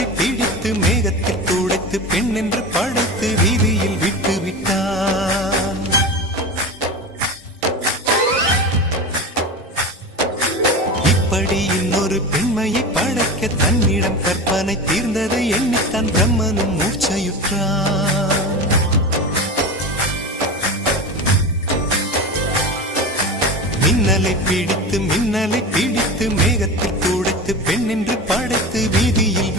மின்னலை பிடித்து மேகத்தில் துடைத்து பெண் என்று படைத்து வீதியில் விட்டு விட்டான். இப்படி இன்னொரு பெண்மையை படைக்க தன்னிடம் கற்பனை தீர்ந்ததை எண்ணித்தான் பிரம்மனும் மூர்ச்சையுற்றான். மின்னலை பிடித்து மேகத்தில் துடைத்து பெண் என்று படைத்து வீதியில்